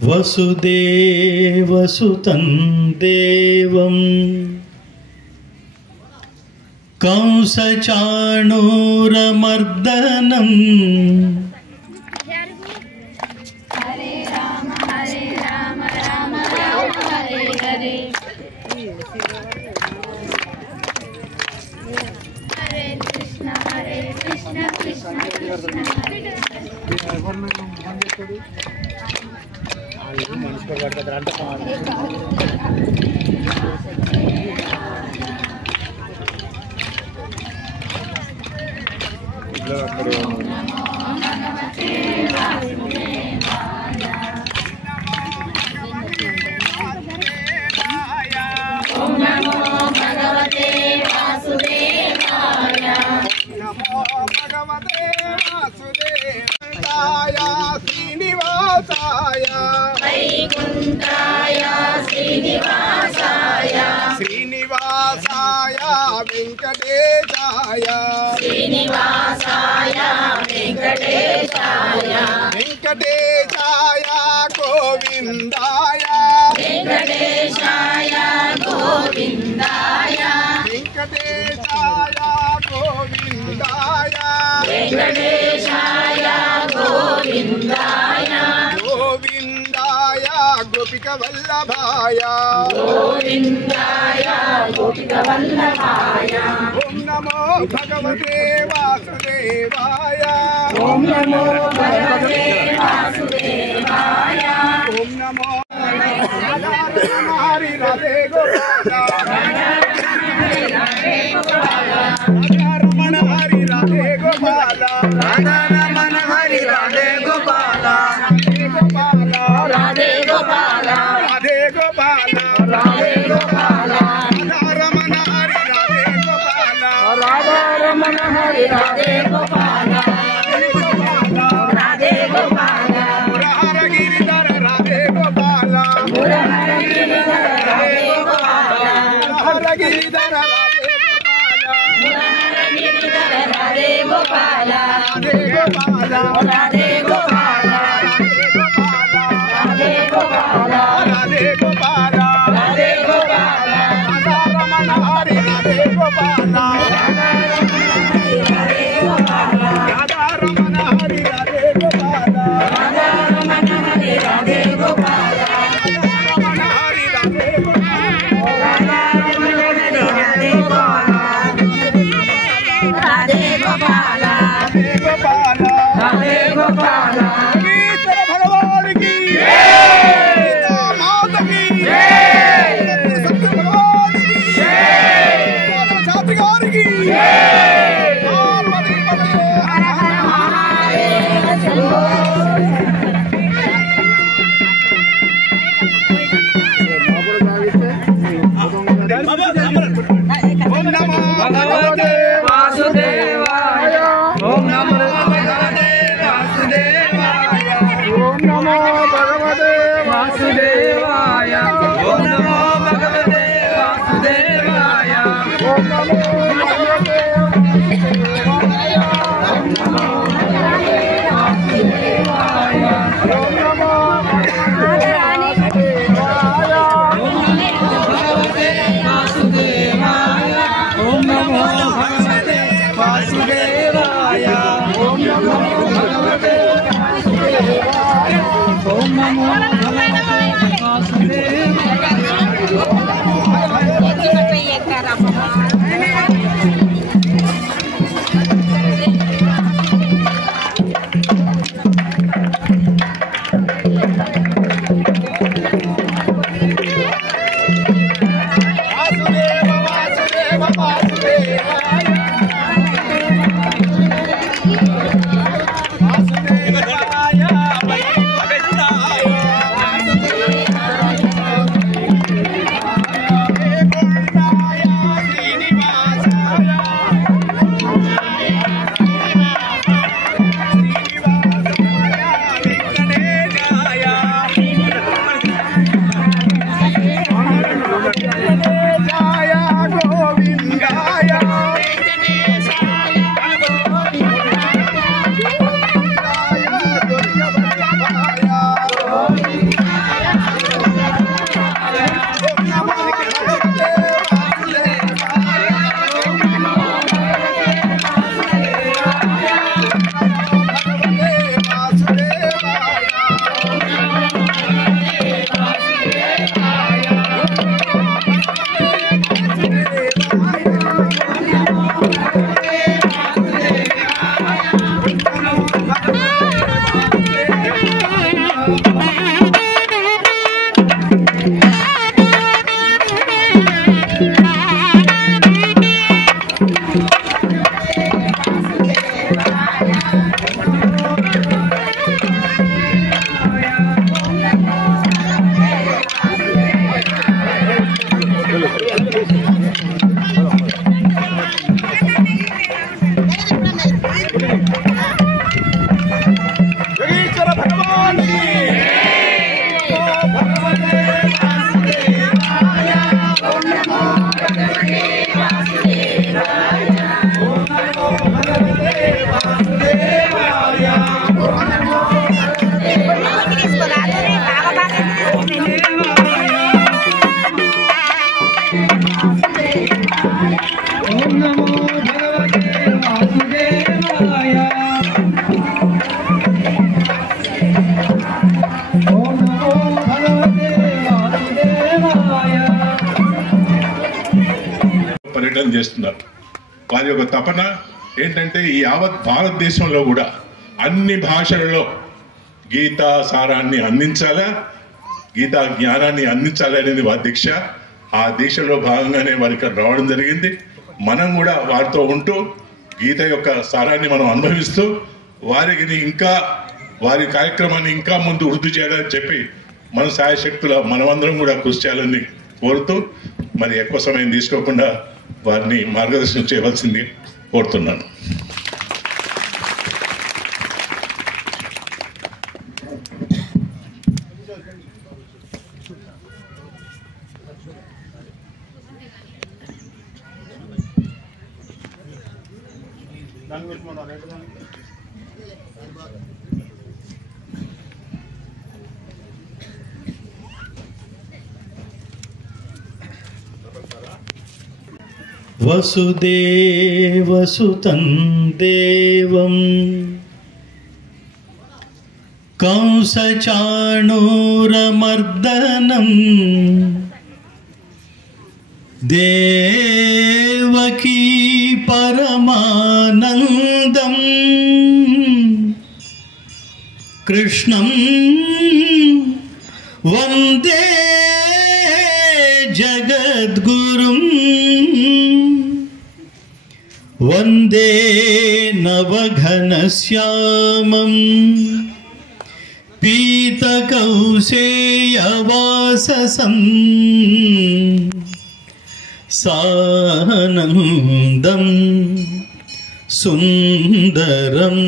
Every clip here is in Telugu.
వసుదేవసుతం దేవం కంసచాణూరమర్దనం హరే రామ రామ రామ హరే హరే హరే కృష్ణ కృష్ణ కృష్ణ వైకుంఠాయ శ్రీనివాసాయ శ్రీనివాసాయ వెంకటేశాయ శ్రీనివాసాయ వెంకటేశాయ వెంకటేశాయ గోవిందాయ వెంకటేశాయ గోవిందాయ వెంకటేశాయ గోవిందాయ వెంకటేశాయ గోవిందాయ గోవిందాయ గోపిక వల్లభాయ గోవిందాయ గోపిక వల్లభాయ ఓం నమో భగవతే వాసుదేవాయ ఓం నమో భగవతే వాసుదేవాయ ఓం నమో హరి రాధే గోపాల రమణ హరి రాధే గోపాల రమణ హరి రాధే గోపాల రాధే గోపాల రాధే గోపాల రాధే గోపాల రమణ హరి రాధే గోపాల రమణ హరి రాధే గోపాల రాధే గోపాల మురహర గిరిధర రాధే గోపాల మురహర గిరిధర రాధే గోపాల మురహర గిరిధర రాధే గోపాల మురహర గిరిధర రాధే గోపాల రాధే గోపాల రాధే గోపాల రాధే గోపాల రాధే గోపాల రాధే గోపాల రాధే గోపాల రమణ హరి రాధే గోపాల రాధే గోపాల రాధా రమణ హరి రాధే గోపాల రమణ హరి రాధే గోపాల రమణ హరి రాధే రాధే గోపాల గోపాల రాధే గోపాల ఈశ్వర భగవాన్ కి సీతా మాత కి సత్య భగవాన్ కి శాస్త్రి గారికి పార్వతీ పదే హర హర మహాదేవ శంభో ఓం నమో భగవతే వాసుదేవాయ ఓం నమో భగవతే వాసుదేవాయ ఓం నమో భగవతే వాసుదేవాయ ఓం నమో భగవతే వాసుదేవాయ ఓం నమో భగవతే ఓం నమో ఓం నమో భగవతే వాసుదేవాయ ఓం నమో భగవతే వాసుదేవాయ ఓం నమో భగవతే వాసుదేవ వాసుదేవ వాసుదేవాయ వాసుదేవాయ వైకుంఠాయ వైకుంఠాయ శ్రీనివాసాయ పర్యటన చేస్తున్నారు. వారి యొక్క తపన ఏంటంటే ఈ యావత్ భారతదేశంలో కూడా అన్ని భాషలలో గీతా సారాన్ని అందించాలా, గీతా జ్ఞానాన్ని అందించాలి అనేది వారి దీక్ష. ఆ దీక్షలో భాగంగానే వారికి రావడం జరిగింది. మనం కూడా వారితో ఉంటూ గీత యొక్క సారాన్ని మనం అనుభవిస్తూ వారికి ఇంకా వారి కార్యక్రమాన్ని ఇంకా ముందు వృద్ధి చేయాలని చెప్పి మన సాయశక్తుల మనమందరం కూడా కృషి చేయాలని కోరుతూ మరి ఎక్కువ సమయం తీసుకోకుండా వారిని మార్గదర్శనం చేయవలసింది కోరుతున్నాను. వసుదేవసుతం దేవం కంసచాణూరమర్దనం దేవకీ పరమానందం కృష్ణం వందే జగద్గురుం వందే నవఘనశ్యామం పీతకౌశేయవాససం సానందం సుందరం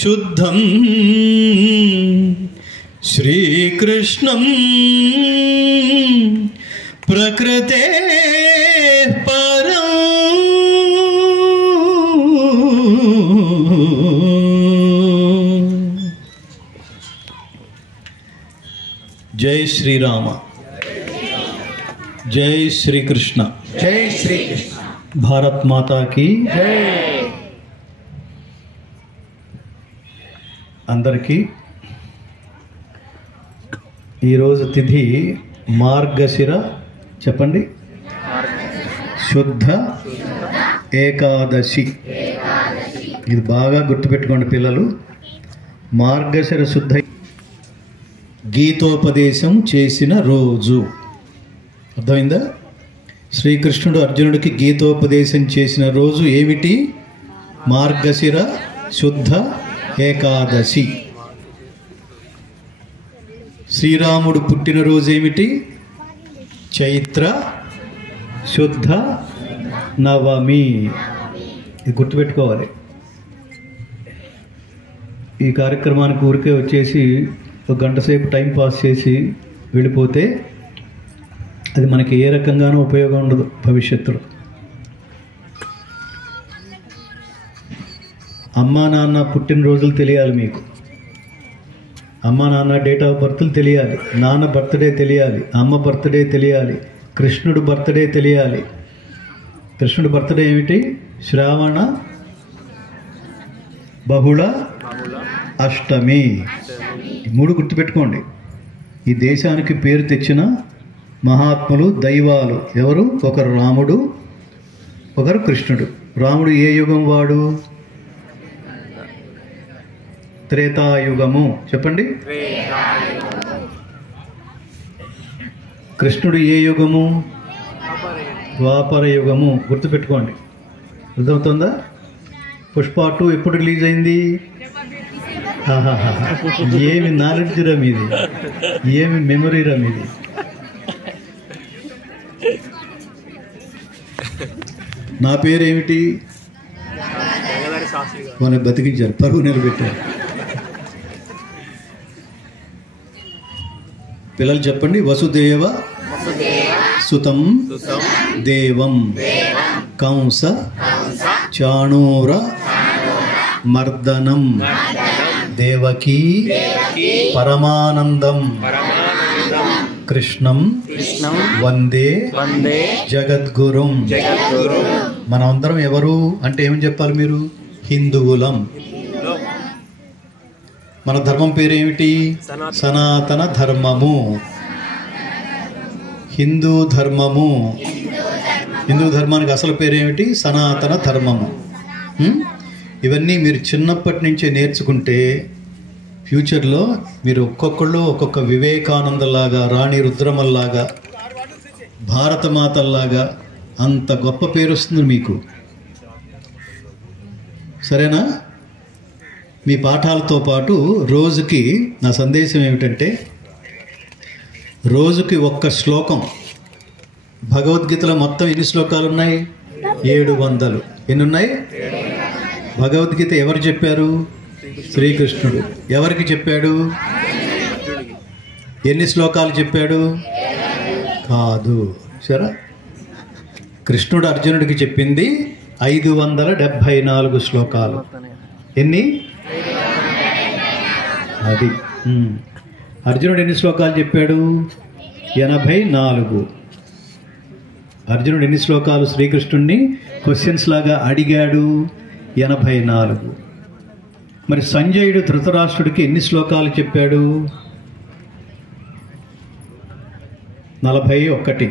శుద్ధం శ్రీకృష్ణం ప్రకృతే పరం జై శ్రీరామ, జై శ్రీకృష్ణ, జై శ్రీకృష్ణ. భారత్ మాతా కీ జై. అందరికీ ఈరోజు తిథి మార్గశిర చెప్పండి శుద్ధ ఏకాదశి. ఇది బాగా గుర్తుపెట్టుకోండి పిల్లలు. మార్గశిర శుద్ధ గీతోపదేశం చేసిన రోజు. అర్థమైందా? శ్రీకృష్ణుడు అర్జునుడికి గీతోపదేశం చేసిన రోజు ఏమిటి? మార్గశిర శుద్ధ ఏకాదశి. శ్రీరాముడు పుట్టినరోజు ఏమిటి? చైత్ర శుద్ధ నవమి. ఇది గుర్తుపెట్టుకోవాలి. ఈ కార్యక్రమానికి ఊరికే వచ్చేసి ఒక గంట సేపు టైం పాస్ చేసి వెళ్ళిపోతే అది మనకి ఏ రకంగానూ ఉపయోగం ఉండదు భవిష్యత్తులో. అమ్మా నాన్న పుట్టినరోజులు తెలియాలి మీకు. అమ్మా నాన్న డేట్ ఆఫ్ బర్త్లు తెలియాలి, నాన్న బర్త్డే తెలియాలి, అమ్మ బర్త్డే తెలియాలి, కృష్ణుడు బర్త్డే తెలియాలి. కృష్ణుడు బర్త్డే ఏమిటి? శ్రావణ బహుళ అష్టమి. ఈ మూడు గుర్తుపెట్టుకోండి. ఈ దేశానికి పేరు తెచ్చిన మహాత్ములు, దైవాలు ఎవరు? ఒకరు రాముడు, ఒకరు కృష్ణుడు. రాముడు ఏ యుగం వాడు? త్రేతాయుగము. చెప్పండి. కృష్ణుడు ఏ యుగము? ద్వాపర యుగము. గుర్తుపెట్టుకోండి. అర్థమవుతుందా? పుష్ప 2 ఎప్పుడు రిలీజ్ అయింది? ఏమి నాలెడ్జ్ రా మీది, ఏమి మెమరీ రా మీది. నా పేరేమిటి? మన బతికించారు, పరువు నిలబెట్టారు. పిల్లలు చెప్పండి. వసుదేవ సుతం దేవం కంస చాణూర మర్దనం దేవకీ పరమానందం కృష్ణం వందే జగద్గురుం. మనమందరం ఎవరు అంటే ఏమని చెప్పాలి మీరు? హిందువులం. మన ధర్మం పేరేమిటి? సనాతన ధర్మము. హిందూ ధర్మము. హిందూ ధర్మానికి అసలు పేరేమిటి? సనాతన ధర్మము. ఇవన్నీ మీరు చిన్నప్పటి నుంచే నేర్చుకుంటే ఫ్యూచర్లో మీరు ఒక్కొక్కళ్ళు ఒక్కొక్క వివేకానందలాగా, రాణి రుద్రమల్లాగా, భారతమాతల్లాగా అంత గొప్ప పేరు వస్తుంది మీకు. సరేనా? మీ పాఠాలతో పాటు రోజుకి నా సందేశం ఏమిటంటే, రోజుకి ఒక్క శ్లోకం. భగవద్గీతలో మొత్తం ఎన్ని శ్లోకాలు ఉన్నాయి? 700. ఎన్ని ఉన్నాయి? భగవద్గీత ఎవరు చెప్పారు? శ్రీకృష్ణుడు. ఎవరికి చెప్పాడు? ఎన్ని శ్లోకాలు చెప్పాడు? కాదు. సరే, కృష్ణుడు అర్జునుడికి చెప్పింది 574 శ్లోకాలు. ఎన్ని? అది. అర్జునుడు ఎన్ని శ్లోకాలు చెప్పాడు? 84. అర్జునుడు ఎన్ని శ్లోకాలు శ్రీకృష్ణుడిని క్వశ్చన్స్ లాగా అడిగాడు? 84. మరి సంజయుడు ధృతరాష్ట్రుడికి ఎన్ని శ్లోకాలు చెప్పాడు? 41.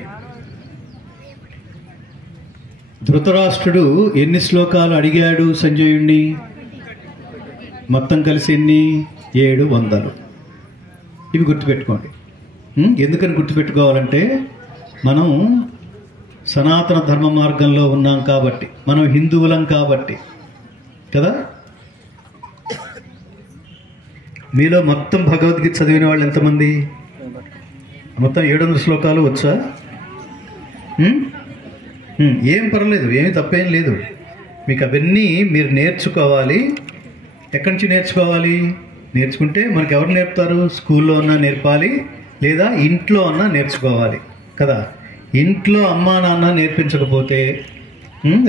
ధృతరాష్ట్రుడు ఎన్ని శ్లోకాలు అడిగాడు సంజయుడిని? మొత్తం కలిసి ఎన్ని? 700. ఇవి గుర్తుపెట్టుకోండి. ఎందుకని గుర్తుపెట్టుకోవాలంటే, మనం సనాతన ధర్మ మార్గంలో ఉన్నాం కాబట్టి, మనం హిందువులం కాబట్టి కదా. మీలో మొత్తం భగవద్గీత చదివిన వాళ్ళు ఎంతమంది? మొత్తం 700 శ్లోకాలు వచ్చా? ఏం పర్లేదు, ఏమి తప్పేం లేదు. మీకు అవన్నీ మీరు నేర్చుకోవాలి. ఎక్కడి నుంచి నేర్చుకోవాలి? నేర్చుకుంటే మనకి ఎవరు నేర్పుతారు? స్కూల్లో ఉన్నా నేర్పాలి, లేదా ఇంట్లో ఉన్నా నేర్చుకోవాలి కదా. ఇంట్లో అమ్మా నాన్న నేర్పించకపోతే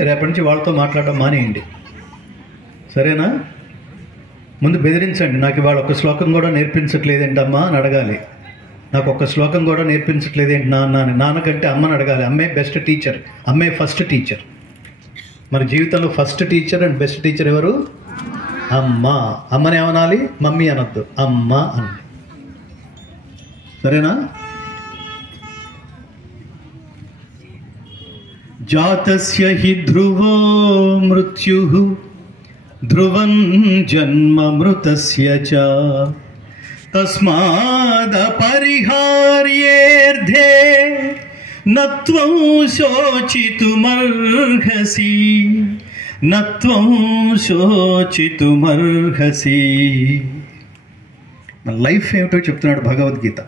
రేపటి నుంచి వాళ్ళతో మాట్లాడడం మానేయండి. సరేనా? ముందు బెదిరించండి. నాకు ఇవాళ ఒక్క శ్లోకం కూడా నేర్పించట్లేదేంటి అమ్మా అని అడగాలి. నాకు ఒక్క శ్లోకం కూడా నేర్పించట్లేదేంటి నాన్న అని. నాన్నకంటే అమ్మని అడగాలి. అమ్మే బెస్ట్ టీచర్, అమ్మే ఫస్ట్ టీచర్. మన జీవితంలో first teacher and best teacher ఎవరు? అమ్మ. అమ్మని ఏమనాలి? మమ్మీ అనొద్దు, అమ్మ అని. సరేనా? జాతస్య హి ధ్రువో మృత్యుః ధ్రువం జన్మ మృతస్య చ తస్మాదపరిహార్యేర్థే నత్వం శోచితుమర్హసి నత్వం శోచితుమర్హసి. మన లైఫ్ ఏమిటో చెప్తున్నాడు భగవద్గీత.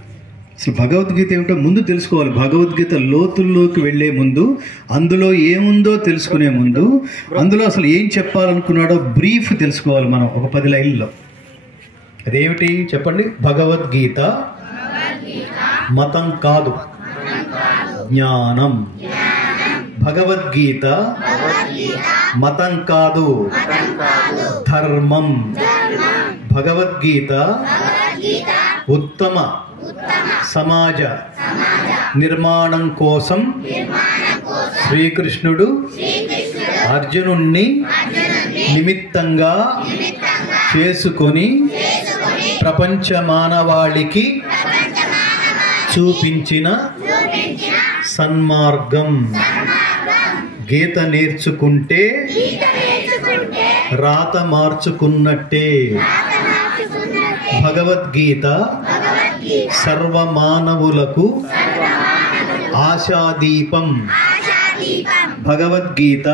అసలు భగవద్గీత ఏమిటో ముందు తెలుసుకోవాలి. భగవద్గీత లోతుల్లోకి వెళ్లే ముందు, అందులో ఏముందో తెలుసుకునే ముందు, అందులో అసలు ఏం చెప్పాలనుకున్నాడో బ్రీఫ్ తెలుసుకోవాలి మనం ఒక 10 లైన్లలో. అదేమిటి చెప్పండి? భగవద్గీత మతం కాదు, జ్ఞానం. భగవద్గీత మతం కాదు, ధర్మం. భగవద్గీత ఉత్తమ సమాజ నిర్మాణం కోసం శ్రీకృష్ణుడు అర్జునుణ్ణి నిమిత్తంగా చేసుకొని ప్రపంచ మానవాళికి చూపించిన సన్మార్గం. గీత నేర్చుకుంటే రాత మార్చుకున్నట్టే. భగవద్గీత సర్వమానవులకు ఆశాదీపం. భగవద్గీత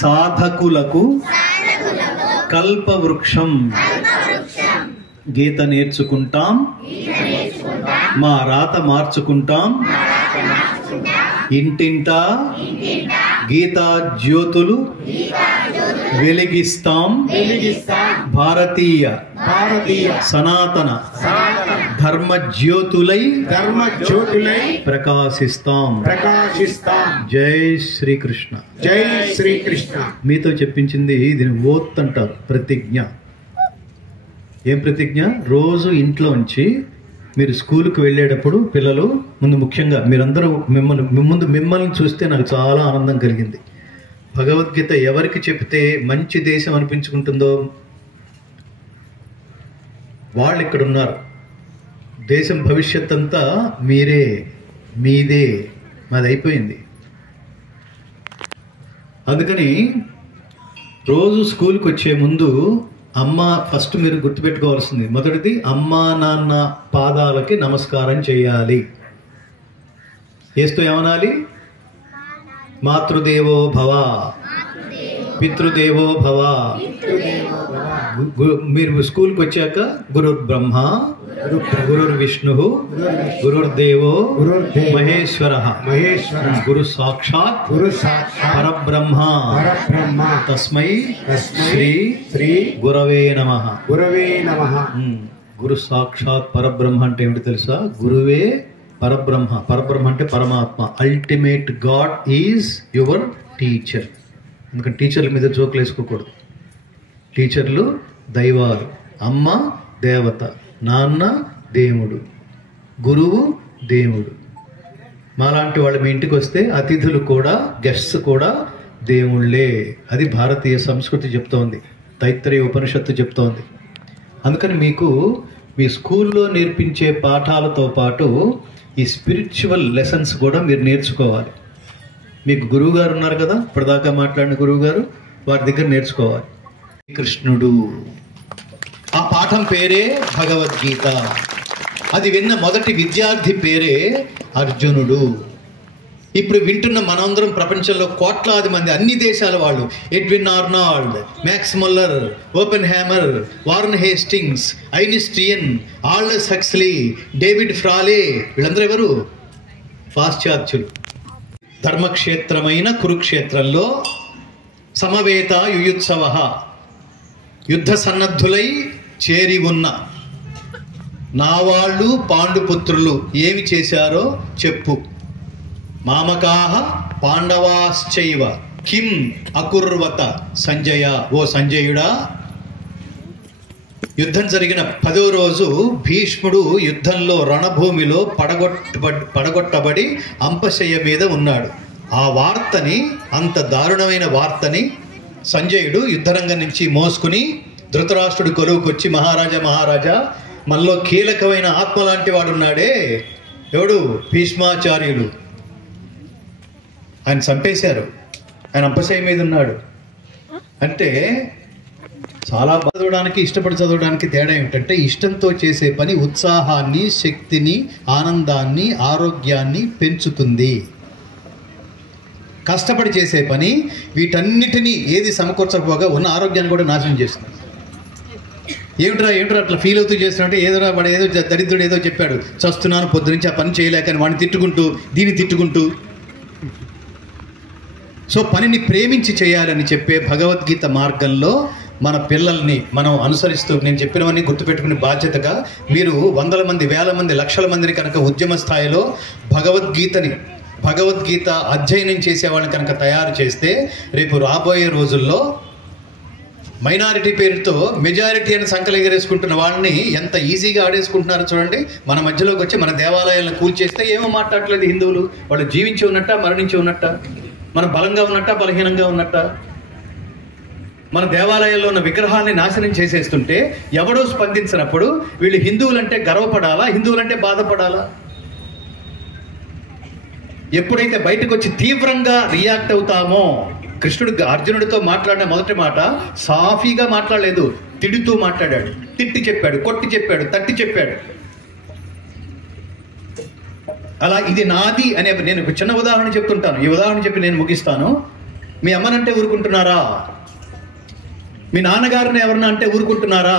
సాధకులకు కల్పవృక్షం. గీత నేర్చుకుంటాం, మా రాత మార్చుకుంటాం, ఇంటింటా గీతా జ్యోతులు వెలిగిస్తాం. భారతీయ సనాతన ధర్మ జ్యోతులై ప్రకాశిస్తాం. జై శ్రీకృష్ణ. జై శ్రీకృష్ణ. మీతో చెప్పించింది దీని ఓత్ అంటారు, ప్రతిజ్ఞ. ఏం ప్రతిజ్ఞ? రోజు ఇంట్లోంచి మీరు స్కూల్కి వెళ్ళేటప్పుడు పిల్లలు ముందు, ముఖ్యంగా మీరందరూ మిమ్మల్ని చూస్తే నాకు చాలా ఆనందం కలిగింది. భగవద్గీత ఎవరికి చెప్తే మంచి దేశం అనిపించుకుంటుందో వాళ్ళు ఇక్కడ ఉన్నారు. దేశం భవిష్యత్ అంతా మీరే, మీదే, మాది అయిపోయింది. అందుకని రోజు స్కూల్కి వచ్చే ముందు అమ్మ ఫస్ట్ మీరు గుర్తుపెట్టుకోవాల్సింది, మొదటిది అమ్మా నాన్న పాదాలకి నమస్కారం చేయాలి. చేస్తూ ఏమనాలి? మాతృదేవో భవ, పితృదేవో భవ. మీరు స్కూల్కి వచ్చాక గురుర్ బ్రహ్మ, గురుర్ విష్ణు, గురుర్దేవో మహేశ్వర, గురు సాక్షాత్ పరబ్రహ్మ. తస్మై శ్రీ గురవే నమః. గురు సాక్షాత్ పరబ్రహ్మ అంటే ఏమిటి తెలుసా? గురువే పరబ్రహ్మ. పరబ్రహ్మ అంటే పరమాత్మ. Ultimate God is your teacher. అందుకని టీచర్ల మీద జోకులు వేసుకోకూడదు. టీచర్లు దైవాలు, అమ్మ దేవత, నాన్న దేవుడు, గురువు దేవుడు. మాలాంటి వాళ్ళు మీ ఇంటికి వస్తే అతిథులు కూడా, గెస్ట్స్ కూడా దేవుళ్ళే. అది భారతీయ సంస్కృతి చెప్తోంది, తైత్తరీయ ఉపనిషత్తు చెప్తోంది. అందుకని మీకు మీ స్కూల్లో నేర్పించే పాఠాలతో పాటు ఈ స్పిరిచువల్ లెసన్స్ కూడా మీరు నేర్చుకోవాలి. మీకు గురువు గారు ఉన్నారు కదా, ఇప్పటిదాకా మాట్లాడిన గురువు గారు, వారి దగ్గర నేర్చుకోవాలి. కృష్ణుడు, ఆ పాఠం పేరే భగవద్గీత. అది విన్న మొదటి విద్యార్థి పేరే అర్జునుడు. ఇప్పుడు వింటున్న మనందరం ప్రపంచంలో కోట్లాది మంది, అన్ని దేశాల వాళ్ళు, Edwin Arnold, max Muller, open hammer, Warren Hastings, Einstein, Aldous Huxley, David ఫ్రాలే, వీళ్ళందరూ ఎవరు? పాశ్చాత్యులు. ధర్మక్షేత్రమైన కురుక్షేత్రంలో సమవేత యుయుత్సవ, యుద్ధ సన్నద్ధులై చేరి ఉన్న నా వాళ్ళు పాండుపుత్రులు ఏమి చేశారో చెప్పు. మామకాహ పాండవాశ్చైవ కిం అకుర్వత సంజయ. ఓ సంజయుడా, యుద్ధం జరిగిన 10వ రోజు భీష్ముడు యుద్ధంలో రణభూమిలో పడగొట్టబడి అంపశయ్య మీద ఉన్నాడు. ఆ వార్తని, అంత దారుణమైన వార్తని సంజయుడు యుద్ధరంగం నుంచి మోసుకుని ధృతరాష్ట్రుడి కొలువుకొచ్చి, మహారాజా మనలో కీలకమైన ఆత్మ లాంటి వాడు ఉన్నాడే, ఎవడు? భీష్మాచార్యులు. ఆయన చంపేశారు, ఆయన అంపశయ్య మీద ఉన్నాడు. అంటే చాలా చదవడానికి, ఇష్టపడి చదవడానికి తేడా ఏమిటంటే, ఇష్టంతో చేసే పని ఉత్సాహాన్ని, శక్తిని, ఆనందాన్ని, ఆరోగ్యాన్ని పెంచుతుంది. కష్టపడి చేసే పని వీటన్నిటినీ ఏది సమకూర్చకపోగా ఉన్న ఆరోగ్యాన్ని కూడా నాశనం చేస్తుంది. ఏమిట్రా అట్లా ఫీల్ అవుతూ చేస్తున్నట్టే, ఏదోరా వాడు ఏదో దరిద్రుడు ఏదో చెప్పాడు, చస్తున్నాను పొద్దునుంచి ఆ పని చేయలేకని వాడిని తిట్టుకుంటూ, దీన్ని తిట్టుకుంటూ. సో పనిని ప్రేమించి చేయాలని చెప్పే భగవద్గీత మార్గంలో మన పిల్లల్ని మనం అనుసరిస్తూ, నేను చెప్పినవన్నీ గుర్తుపెట్టుకునే బాధ్యతగా మీరు 100 మంది, 1000 మంది, లక్షల మందిని కనుక ఉద్యమ స్థాయిలో భగవద్గీత అధ్యయనం చేసే వాళ్ళని కనుక తయారు చేస్తే, రేపు రాబోయే రోజుల్లో మైనారిటీ పేరుతో మెజారిటీ అని సంకలు ఎగరేసుకుంటున్న వాళ్ళని ఎంత ఈజీగా ఆడేసుకుంటున్నారో చూడండి. మన మధ్యలోకి వచ్చి మన దేవాలయాలను కూల్చేస్తే ఏమో మాట్లాడలేదు హిందువులు. వాళ్ళు జీవించి ఉన్నట్ట, మరణించి ఉన్నట్ట, మన బలంగా ఉన్నట్ట, బలహీనంగా ఉన్నట్ట. మన దేవాలయాల్లో ఉన్న విగ్రహాన్ని నాశనం చేసేస్తుంటే ఎవడో స్పందించినప్పుడు వీళ్ళు హిందువులంటే గర్వపడాలా, హిందువులంటే బాధపడాలా? ఎప్పుడైతే బయటకు వచ్చి తీవ్రంగా రియాక్ట్ అవుతామో, కృష్ణుడు అర్జునుడితో మాట్లాడిన మొదటి మాట సాఫీగా మాట్లాడలేదు, తిడుతూ మాట్లాడాడు, తిట్టి చెప్పాడు, కొట్టి చెప్పాడు, తట్టి చెప్పాడు. అలా ఇది నాది అనే నేను ఒక చిన్న ఉదాహరణ చెప్తుంటాను. ఈ ఉదాహరణ చెప్పి నేను ముగిస్తాను. మీ అమ్మనంటే ఊరుకుంటున్నారా? మీ నాన్నగారిని ఎవరన్నా అంటే ఊరుకుంటున్నారా?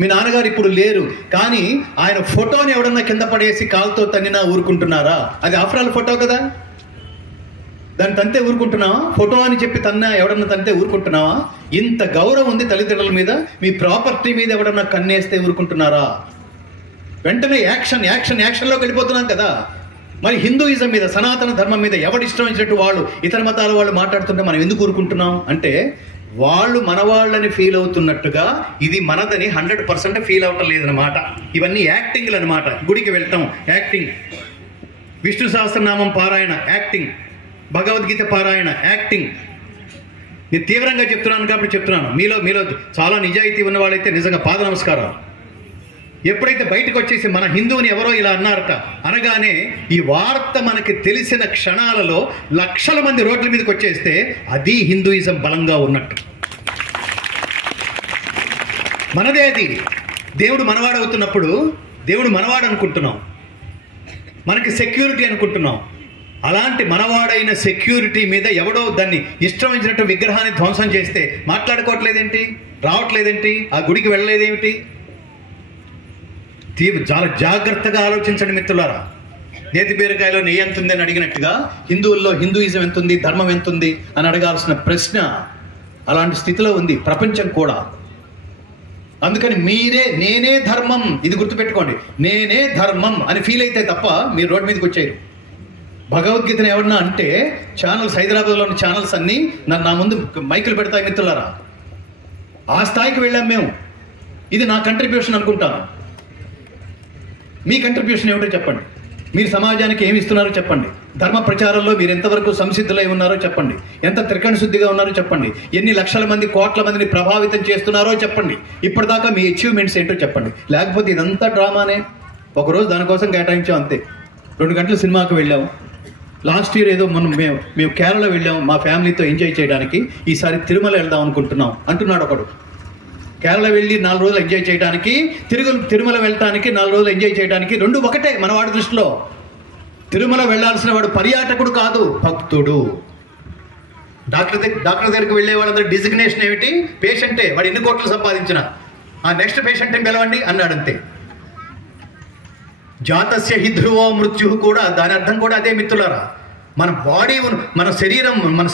మీ నాన్నగారు ఇప్పుడు లేరు, కానీ ఆయన ఫోటోని ఎవడన్నా కింద పడేసి కాలుతో తన్నినా ఊరుకుంటున్నారా? అది ఆఫ్టర్ ఆల్ ఫోటో కదా. దాన్ని తంతే ఊరుకుంటున్నావా? ఫోటో అని చెప్పి ఎవడన్నా తంతే ఊరుకుంటున్నావా? ఇంత గౌరవం ఉంది తల్లిదండ్రుల మీద. మీ ప్రాపర్టీ మీద ఎవడన్నా కన్నేస్తే ఊరుకుంటున్నారా? వెంటనే యాక్షన్లోకి వెళ్ళిపోతున్నాం కదా. మరి హిందూయిజం మీద, సనాతన ధర్మం మీద ఎవడి ఇష్టం వచ్చినట్టు వాళ్ళు, ఇతర మతాల వాళ్ళు మాట్లాడుతుంటే మనం ఎందుకు ఊరుకుంటున్నాం అంటే, వాళ్ళు మనవాళ్ళని ఫీల్ అవుతున్నట్టుగా ఇది మనదని 100% ఫీల్ అవటం లేదనమాట. ఇవన్నీ యాక్టింగ్లు అనమాట. గుడికి వెళ్ళటం యాక్టింగ్, విష్ణు సహస్రనామం పారాయణ యాక్టింగ్, భగవద్గీత పారాయణ యాక్టింగ్. నేను తీవ్రంగా చెప్తున్నాను కాబట్టి చెప్తున్నాను. మీలో చాలా నిజాయితీ ఉన్న వాళ్ళైతే నిజంగా పాద నమస్కారం. ఎప్పుడైతే బయటకు వచ్చేసి మన హిందువుని ఎవరో ఇలా అన్నారట అనగానే ఈ వార్త మనకి తెలిసిన క్షణాలలో లక్షల మంది రోడ్ల మీదకి వచ్చేస్తే అది హిందూయిజం బలంగా ఉన్నట్టు. మనదే అది. దేవుడు మనవాడవుతున్నప్పుడు దేవుడు మనవాడు అనుకుంటున్నాం, మనకి సెక్యూరిటీ అనుకుంటున్నాం. అలాంటి మనవాడైన సెక్యూరిటీ మీద ఎవడో దాన్ని ఇష్టం వచ్చినట్టు విగ్రహాన్ని ధ్వంసం చేస్తే మాట్లాడుకోవట్లేదేంటి? రావట్లేదేంటి? ఆ గుడికి వెళ్ళలేదేమిటి? చాలా జాగ్రత్తగా ఆలోచించండి మిత్రులారా. నేతి బీరకాయలో నెయ్యి ఎంత ఉంది అని అడిగినట్టుగా హిందువుల్లో హిందూయిజం ఎంత ఉంది, ధర్మం ఎంత ఉంది అని అడగాల్సిన ప్రశ్న అలాంటి స్థితిలో ఉంది ప్రపంచం కూడా. అందుకని నేనే ధర్మం, ఇది గుర్తుపెట్టుకోండి, నేనే ధర్మం అని ఫీల్ అయితే తప్ప మీరు రోడ్డు మీదకి వచ్చారు. భగవద్గీతను ఎవరన్నా అంటే ఛానల్స్, హైదరాబాద్లోని ఛానల్స్ అన్నీ నా ముందు మైకులు పెడతాయి మిత్రులారా. ఆ స్థాయికి వెళ్ళాం మేము. ఇది నా కంట్రిబ్యూషన్ అనుకుంటాను. మీ కంట్రిబ్యూషన్ ఏమిటో చెప్పండి. మీరు సమాజానికి ఏమి ఇస్తున్నారో చెప్పండి. ధర్మ ప్రచారంలో మీరు ఎంతవరకు సంసిద్ధులై ఉన్నారో చెప్పండి. ఎంత త్రికరణ శుద్ధిగా ఉన్నారో చెప్పండి. ఎన్ని లక్షల మంది, కోట్ల మందిని ప్రభావితం చేస్తున్నారో చెప్పండి. ఇప్పటిదాకా మీ అచీవ్మెంట్స్ ఏంటో చెప్పండి. లేకపోతే ఇదంతా డ్రామానే. ఒకరోజు దానికోసం కేటాయించాం అంతే. 2 గంటల సినిమాకి వెళ్ళాము. లాస్ట్ ఇయర్ ఏదో మేము కేరళ వెళ్ళాము మా ఫ్యామిలీతో ఎంజాయ్ చేయడానికి. ఈసారి తిరుమల వెళ్దాం అనుకుంటున్నాం అంటున్నాడు ఒకడు. కేరళ వెళ్ళి 4 రోజులు ఎంజాయ్ చేయడానికి, తిరుమల వెళ్ళటానికి 4 రోజులు ఎంజాయ్ చేయడానికి రెండు ఒకటే మన వాడి దృష్టిలో. తిరుమల వెళ్లాల్సిన వాడు పర్యాటకుడు కాదు, భక్తుడు. డాక్టర్ దగ్గరికి వెళ్ళే వాళ్ళందరూ డిజిగ్నేషన్ ఏమిటి? పేషెంటే. వాడు ఎన్ని కోట్లు సంపాదించిన ఆ నెక్స్ట్ పేషెంట్ని పిలవండి అన్నాడంతే. జాతస్య హి ధ్రువో మృత్యు కూడా దాని అర్థం కూడా అదే మిత్రులారా. మన బాడీ, మన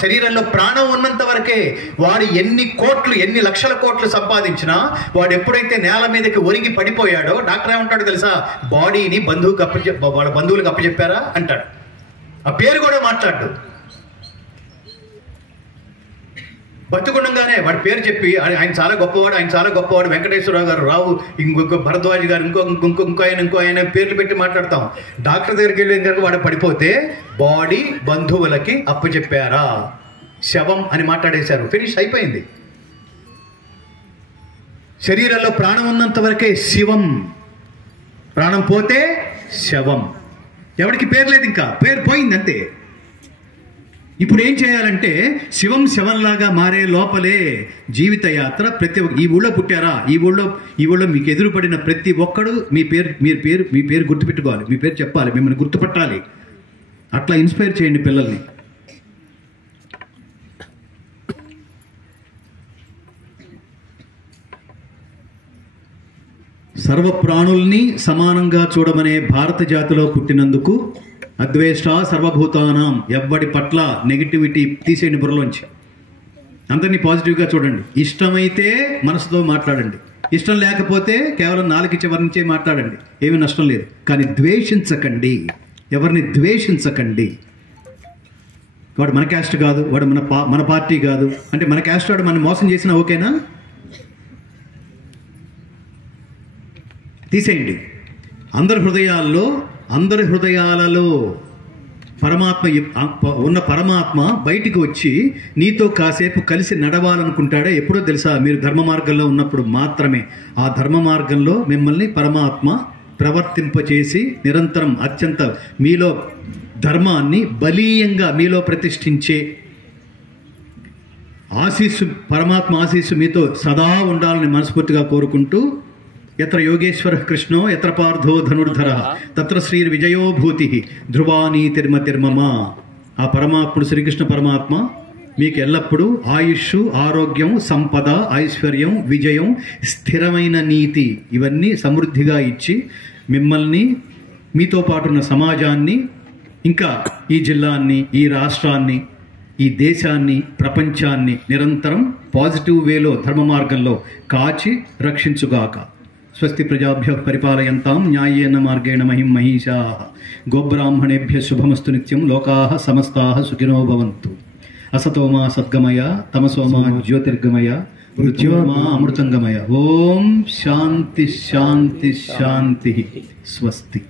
శరీరంలో ప్రాణం ఉన్నంత వరకే. వాడు ఎన్ని లక్షల కోట్లు సంపాదించినా వాడు ఎప్పుడైతే నేల మీదకి ఒరిగి పడిపోయాడో డాక్టర్ ఏమంటాడు తెలుసా? బాడీని వాళ్ళ బంధువులకు అప్పచెప్పారా అంటాడు. ఆ పేరు కూడా మాట్లాడు. బతుకుండగానే వాడి పేరు చెప్పి ఆయన చాలా గొప్పవాడు, వెంకటేశ్వరరావు గారు, రావు, ఇంకొక భరద్వాజ్ గారు, ఇంకో ఆయన పేర్లు పెట్టి మాట్లాడతాం. డాక్టర్ దగ్గరికి వెళ్ళిన కనుక వాడు పడిపోతే బాడీ బంధువులకి అప్పచెప్పారా, శవం అని మాట్లాడేశారు. ఫినిష్ అయిపోయింది. శరీరంలో ప్రాణం ఉన్నంత వరకే శివం, ప్రాణం పోతే శవం. ఎవరికి పేరు లేదు, ఇంకా పేరు పోయింది అంతే. ఇప్పుడు ఏం చేయాలంటే శవంలాగా మారే లోపలే జీవిత యాత్ర. ఈ ఊళ్ళో పుట్టారా, ఈ ఊళ్ళో మీకు ఎదురుపడిన ప్రతి ఒక్కడు మీ పేరు గుర్తుపెట్టుకోవాలి, మీ పేరు చెప్పాలి, మిమ్మల్ని గుర్తుపట్టాలి. అట్లా ఇన్స్పైర్ చేయండి పిల్లల్ని. సర్వ ప్రాణుల్ని సమానంగా చూడమనే భారత జాతిలో పుట్టినందుకు అద్వేష్ట సర్వభూతానాం, ఎవ్వడి పట్ల నెగిటివిటీ తీసేయండి బుర్రలోంచి. అందరినీ పాజిటివ్గా చూడండి. ఇష్టమైతే మనసుతో మాట్లాడండి, ఇష్టం లేకపోతే కేవలం నాలుగు చివరి నుంచే మాట్లాడండి, ఏమీ నష్టం లేదు. కానీ ద్వేషించకండి, ఎవరిని ద్వేషించకండి. వాడు మన క్యాస్ట్ కాదు, వాడు మన పార్టీ కాదు అంటే మన క్యాస్ట్ వాడు మనం మోసం చేసినా ఓకేనా? తీసేయండి. అందరి హృదయాలలో పరమాత్మ బయటికి వచ్చి నీతో కాసేపు కలిసి నడవాలనుకుంటాడే ఎప్పుడో తెలుసా? మీరు ధర్మ మార్గంలో ఉన్నప్పుడు మాత్రమే. ఆ ధర్మ మార్గంలో మిమ్మల్ని పరమాత్మ ప్రవర్తింపచేసి నిరంతరం అత్యంత మీలో ధర్మాన్ని బలీయంగా మీలో ప్రతిష్ఠించే ఆశీస్సు, పరమాత్మ ఆశీస్సు మీతో సదా ఉండాలని మనస్ఫూర్తిగా కోరుకుంటూ, ఎత్ర యోగేశ్వర కృష్ణో ఎత్ర పార్థో ధనుర్ధర తత్ర శ్రీ విజయో భూతి ధ్రువానీ తిర్మమ. ఆ పరమాత్ముడు శ్రీకృష్ణ పరమాత్మ మీకు ఎల్లప్పుడూ ఆయుష్, ఆరోగ్యం, సంపద, ఐశ్వర్యం, విజయం, స్థిరమైన నీతి ఇవన్నీ సమృద్ధిగా ఇచ్చి మిమ్మల్ని, మీతో పాటున్న సమాజాన్ని, ఇంకా ఈ జిల్లాన్ని, ఈ రాష్ట్రాన్ని, ఈ దేశాన్ని, ప్రపంచాన్ని నిరంతరం పాజిటివ్ వేలో, ధర్మ మార్గంలో కాచి రక్షించుగాక. స్వస్తి ప్రజాభ్యః పరిపాలయంతాం న్యాయేన మార్గేణ మహిం మహిషాః. గోబ్రాహ్మణేభ్యः శుభమస్తు నిత్యం. లోకాః సమస్తాః సుఖినో భవంతు. అసతోమా సద్గమయ, తమసోమా జ్యోతిర్గమయ, మృత్యోర్మా అమృతంగమయ. ఓం శాంతి శాంతి శాంతి. స్వస్తి.